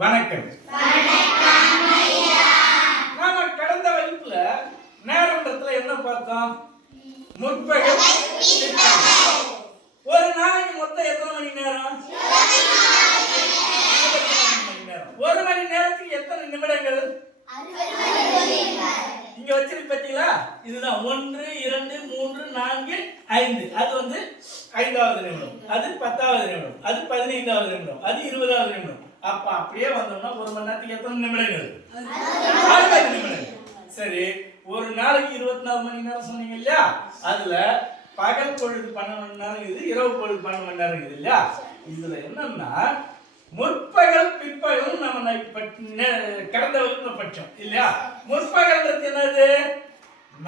வணக்கம். நாம கடந்த வகுப்புல நேரம்ன்றதுல என்ன பார்த்தோம்? முற்பகல். ஒரு நாளைக்கு மொத்தம் எத்தனை மணி நேரம்? 24 மணி நேரம். ஒரு மணி நேரத்துக்கு எத்தனை நிமிடங்கள்? இங்க வச்சிருக்கு பாத்தீங்களா? இதுதான் 1 2 3 4 5. அது வந்து 5வது நிமிடம், அது 10வது நிமிடம், அது 15வது நிமிடம், அது 20வது நிமிடம். அப்ப அப்படியே வந்தோம்னா ஒரு மணி நேரத்துக்கு எத்தனை நிமிடங்கள்? 60 நிமிடங்கள். சரி, ஒரு நாளைக்கு 24 மணி நேரம் சொன்னீங்க இல்லையா? அதுல பகல் பொழுது 12 மணி நேரம் இருக்குது, இரவு பொழுது 12 மணி நேரம் இருக்குது இல்லையா? இதுல என்னன்னா முற்பகல் பிற்பகல் நம்ம கடந்த வகுப்புல படிச்சோம் இல்லையா? முற்பகல் என்னது?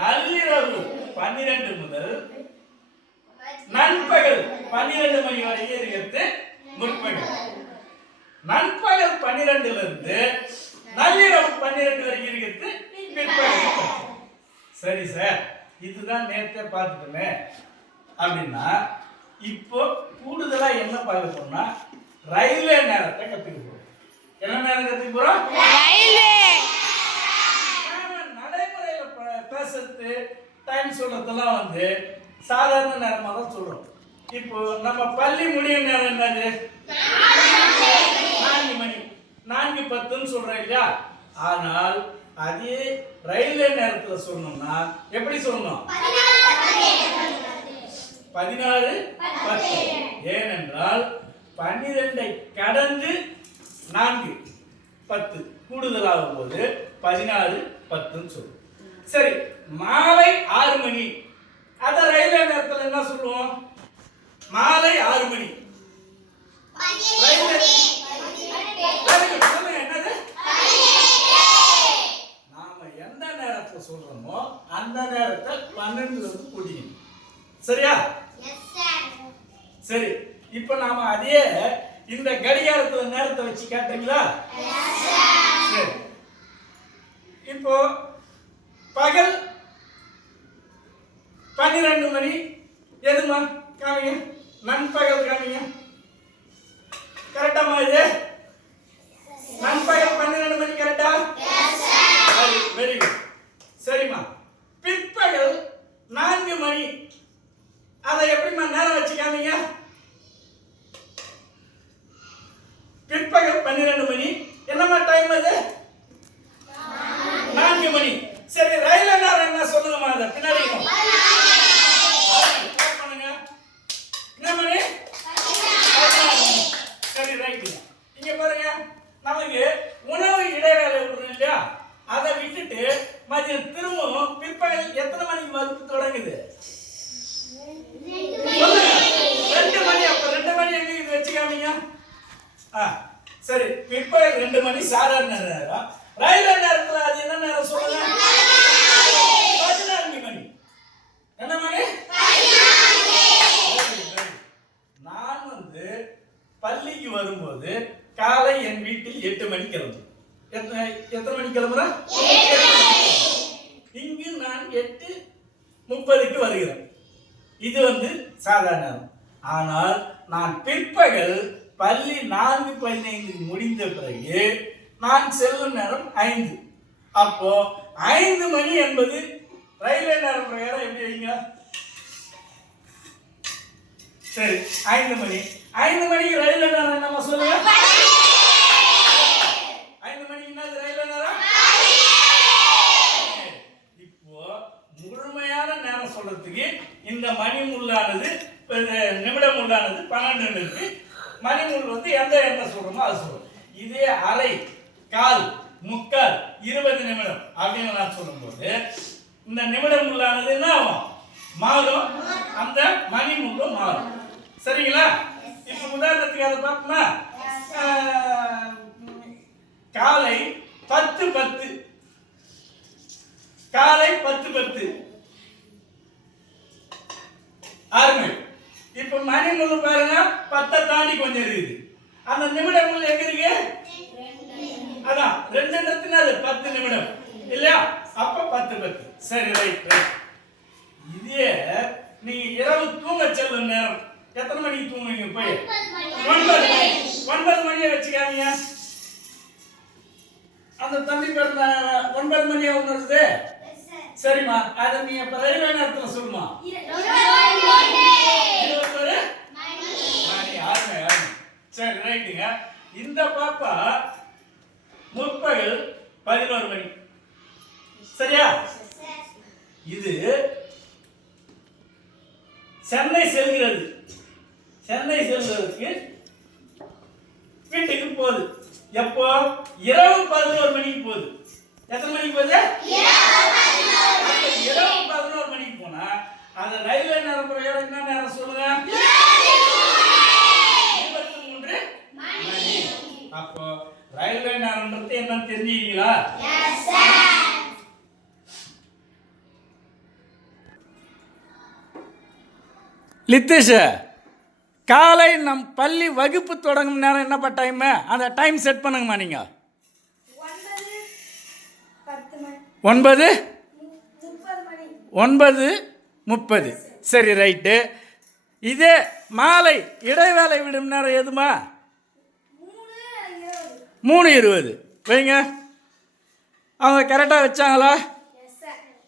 நள்ளிரவு 12 முதல் நண்பகல் 12 மணி வரைக்கும் இருக்கிறது முற்பகல். நண்பகல் 12 இருந்து நள்ளிரவு 12 வரைக்கும் இருக்கிறது பிற்பகல். சரி சார், இதுதான் நேரத்தை பார்த்துட்டோமே அப்படின்னா இப்போ கூடுதலா என்ன பார்க்க போறோம்னா ரயில்வே நேரத்தை கத்துக்க போறோம். என்ன நேரம் கத்துக்க போறோம்? ரயில்வே. நடைமுறையில பேசுறது டைம் சொல்றதெல்லாம் வந்து சாதாரண நேரமா தான் சொல்றோம். இப்போ நம்ம பள்ளி முடியும் நேரம் என்னது? 4 மணி, 4:10 சொல்றோம் இல்லையா? ஆனால் அதே ரயில்வே நேரத்துல சொல்லணும்னா எப்படி சொல்லணும்? 16:10. ஏனென்றால் 12 கடந்து 4:10 கூடுதலாகும் போது 16:10 சொல்லுவோம். சரி, மாலை 6 மணி, அத ரயில்வே நேரத்துல என்ன சொல்லுவோம்? மாலை 6 மணி. என்னது? நாம எந்த நேரத்துல சொல்றோமோ அந்த நேரத்தை 12 இருந்து கூட்டிக்கணும். சரியா? சரி, இப்ப நாம அதே இந்த கடிகாரத்துல நேரத்தை வச்சு கேட்டீங்களா? சரி, இப்போ பகல் 12 மணி எதுமா காமிங்க? நண்பகல் காமிங்க. கரெக்டாமா? இது நண்பகல் 12 மணி கரெக்டா? Very good. சரிம்மா, பிற்பகல் 4 மணி, அதை எப்படிமா நேரம் வச்சு காமிங்க? பிற்பகல் 12 மணி என்னமா டைம் அது? 4 மணி. சரி, ரயில்வே நேரம் என்ன சொல்லுங்கம்மா? அதை பின்னாடி பண்ணுங்க. என்ன மணி? சரி, ரைட். இங்க பாருங்க, நமக்கு உணவு இடைவேளை விடுறோம் இல்லையா? அதை விட்டுட்டு மதியம் திரும்பவும் பிற்பகல் எத்தனை மணிக்கு வகுப்பு தொடங்குது? 2 மணி. அப்ப 2 மணி எங்க இது வச்சு காமிங்க. சரி, பிற்பகல் 2 மணி சாதாரண நேரம். ரயில்வே நேரத்துல அது என்ன நேரம் சொல்லுங்க? 14 மணி. என்ன மணி? நான் வந்து பள்ளிக்கு வரும்போது காலை என் வீட்டில் 8 மணி கிளம்பும். எத்தனை மணி கிளம்புறேன்? இங்கு நான் 8:30க்கு வருகிறேன். இது வந்து சாதாரண நேரம். ஆனால் நான் பிற்பகல் பள்ளி 4:15 முடிந்த பிறகு நான் செல்லும் நேரம் 5. அப்போ 5 மணி என்பது ரயில்வே நேரம் பிரகாரம் எப்படி வைங்க? சரி, 5 மணி. 5 மணிக்கு ரயில்வே நேரம் என்னமா சொல்லுங்க? 5 மணிக்கு என்னது ரயில்வே நேரம்? இப்போ முழுமையான நேரம் சொல்றதுக்கு இந்த மணி முள்ளானது நிமிடம் முள்ளானது 12 இருக்கு. மணி முள் வந்து எந்த எண்ணம் சொல்றோமோ அது சொல்றோம். இதே அரை, கால், முக்கால், 20 நிமிடம் அப்படின்னு நான் சொல்லும்போது இந்த நிமிடம் முள்ளானது என்ன ஆகும்? மாறும். அந்த மணி முள்ளும் மாறும். சரிங்களா? இப்ப உதாரணத்துக்கு அதை பார்த்தோம்னா காலை 10:10, காலை 10:10 ஆறுமணி. இப்ப மணி முள்ளு பாருங்க 10 தாண்டி கொஞ்சம் இருக்குது. அந்த நிமிடம் முள்ளு எங்க இருக்கு? அதான் 2 10 நிமிடம் இல்லையா? அப்ப 10:10. சரி, ரைட். இதே நீங்க இரவு தூங்க செல்லும் நேரம் எத்தனை மணிக்கு தூங்குவீங்க? போய் 9 மணியை வச்சுக்காதீங்க. அந்த தம்பி பேர் 9 மணியா ஒன்று வருது. சரிம்மா, அதை நீ இப்ப ரயில்வே நேரத்தில் சொல்லுமா. 21 மணி. ஆறுமை. சரி, ரைட்டுங்க. இந்த பாப்பா முற்பகல் 11 மணி. சரியா? இது சென்னை செல்கிறது. சென்னை செல்வதற்கு வீட்டுக்கு போகுது. எப்போ? இரவு 11 மணிக்கு போகுது. எத்தனை மணிக்கு போகுது? இரவு 11 மணிக்கு போனா அந்த ரயில்வே நேரம் பிரகாரம் என்ன நேரம் சொல்லுங்க? 23 மணி. அப்போ ரயில்வே நேரம்ன்றது என்னன்னு தெரிஞ்சுக்கிறீங்களா? லித்தேஷ், காலை நம் பள்ளி வகுப்பு தொடங்கும் நேரம் என்னப்பா டைம்? அந்த டைம் செட் பண்ணுங்கம்மா. நீங்க 9:30. சரி, ரைட்டு. இதே மாலை இடைவேளை விடும் நேரம் எதுமா? 3:20. வைங்க. அவங்க கரெக்டாக வச்சாங்களா?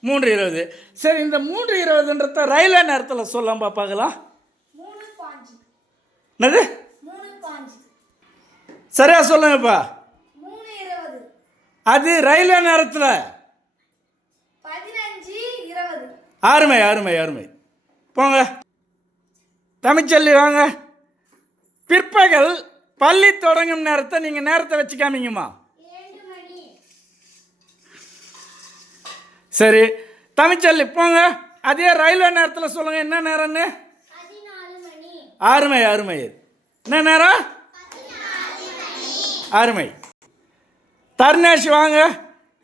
3:20. சரி, இந்த 3:20ன்றத ரயில்வே நேரத்தில் சொல்லலாம் பார்க்கலாம். என்னது? சரியா சொல்லுங்கப்பா. அது ரயில்வே நேரத்தில் 15:20. அருமை. போங்க. தமிழ்ச்செல்வி வாங்க. பிற்பகல் பள்ளி தொடங்கும் நேரத்தை நீங்க நேரத்தை வச்சுக்காமீங்கம்மா. 7 மணி. சரி, தமிழ்ச்செல்வி போங்க. அதே ரயில்வே நேரத்தில் சொல்லுங்க என்ன நேரம்னு. 14 மணி. அருமை. என்ன நேரம்? அருமை. தர்ணேஷ் வாங்க.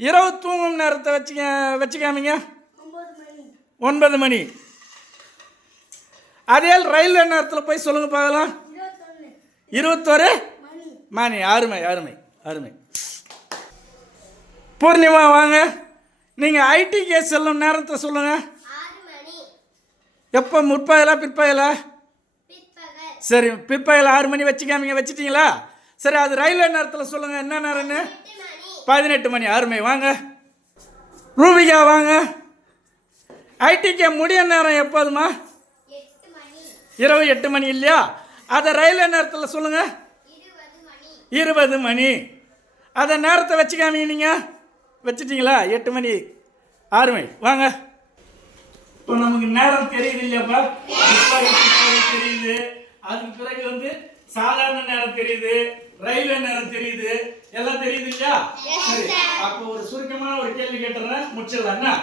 இரவு தூங்கும் நேரத்தை வச்சுக்காமீங்க. 9 மணி. அதே ரயில்வே நேரத்தில் போய் சொல்லுங்க பார்க்கலாம். 21 மணி. அருமை. பூர்ணிமா வாங்க. நீங்கள் ஐடி கேஸ் செல்லும் நேரத்தை சொல்லுங்க. 6 மணி. எப்போ? முற்பகலா பிற்பகலா? சரி, பிற்பகல் 6 மணி வச்சுக்காமீங்க. வச்சுட்டீங்களா? சரி, அது ரயில்வே நேரத்தில் சொல்லுங்க என்ன நேரம்னு. 18 மணி. அருமை. வாங்க. ரூபிகா வாங்க. ஐடிகே முடிய நேரம் எப்போதுமா? 8 மணி. இரவு 8 மணி இல்லையா? அதை ரயில்வே நேரத்தில் சொல்லுங்க. 20 மணி. அதை நேரத்தை வச்சுக்காமீங்க. நீங்கள் வச்சுட்டீங்களா? 8 மணி. அருமை. வாங்க. இப்போ நமக்கு நேரம் தெரியுது இல்லையாப்பா? தெரியுது. அதுக்கு பிறகு வந்து சாதாரண நேரம் தெரியுது, ரயில்வே நேரம் தெரியுது, எல்லாம் தெரியுது இல்லையா? சரி, அப்போ ஒரு சுருக்கமான ஒரு கேள்வி கேட்டுறேன், முடிச்சிடலாம்.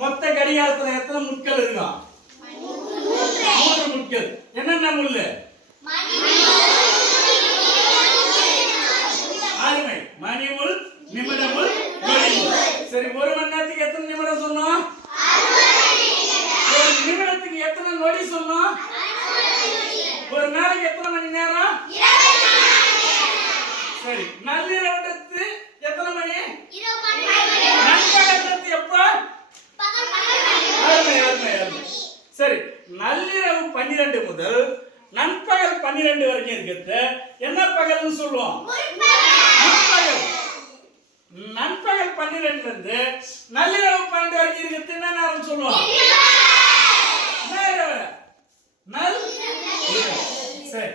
மொத்த கடிகாரத்தில் எத்தனை முட்கள் இருக்கும்? 3 முட்கள். என்னென்ன முள்ளு? அருமை. மணி முள், நிமிட முள், நொடி முள். சரி, 1 மணி நேரத்துக்கு எத்தனை நிமிடம் சொன்னோம்? 1 நிமிடத்துக்கு எத்தனை நொடி சொன்னோம்? 1 நாளைக்கு எத்தனை மணி நேரம்? சரி, நள்ளிரவுன்றது எத்தனை மணி? நண்பகல் எப்போ? அருமை. சரி, நள்ளிரவு 12 முதல் நண்பகல் 12 வரைக்கும் இருக்கிறது என்ன பகல்னு சொல்லுவோம்? முற்பகல். நண்பகல் 12 இருந்து நள்ளிரவு 12 வரைக்கும் இருக்கிறது என்ன நேரம் சொல்லுவோம்? சரி,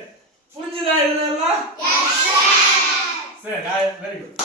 புரிஞ்சுதா இதெல்லாம்? சரி, வெரி குட்.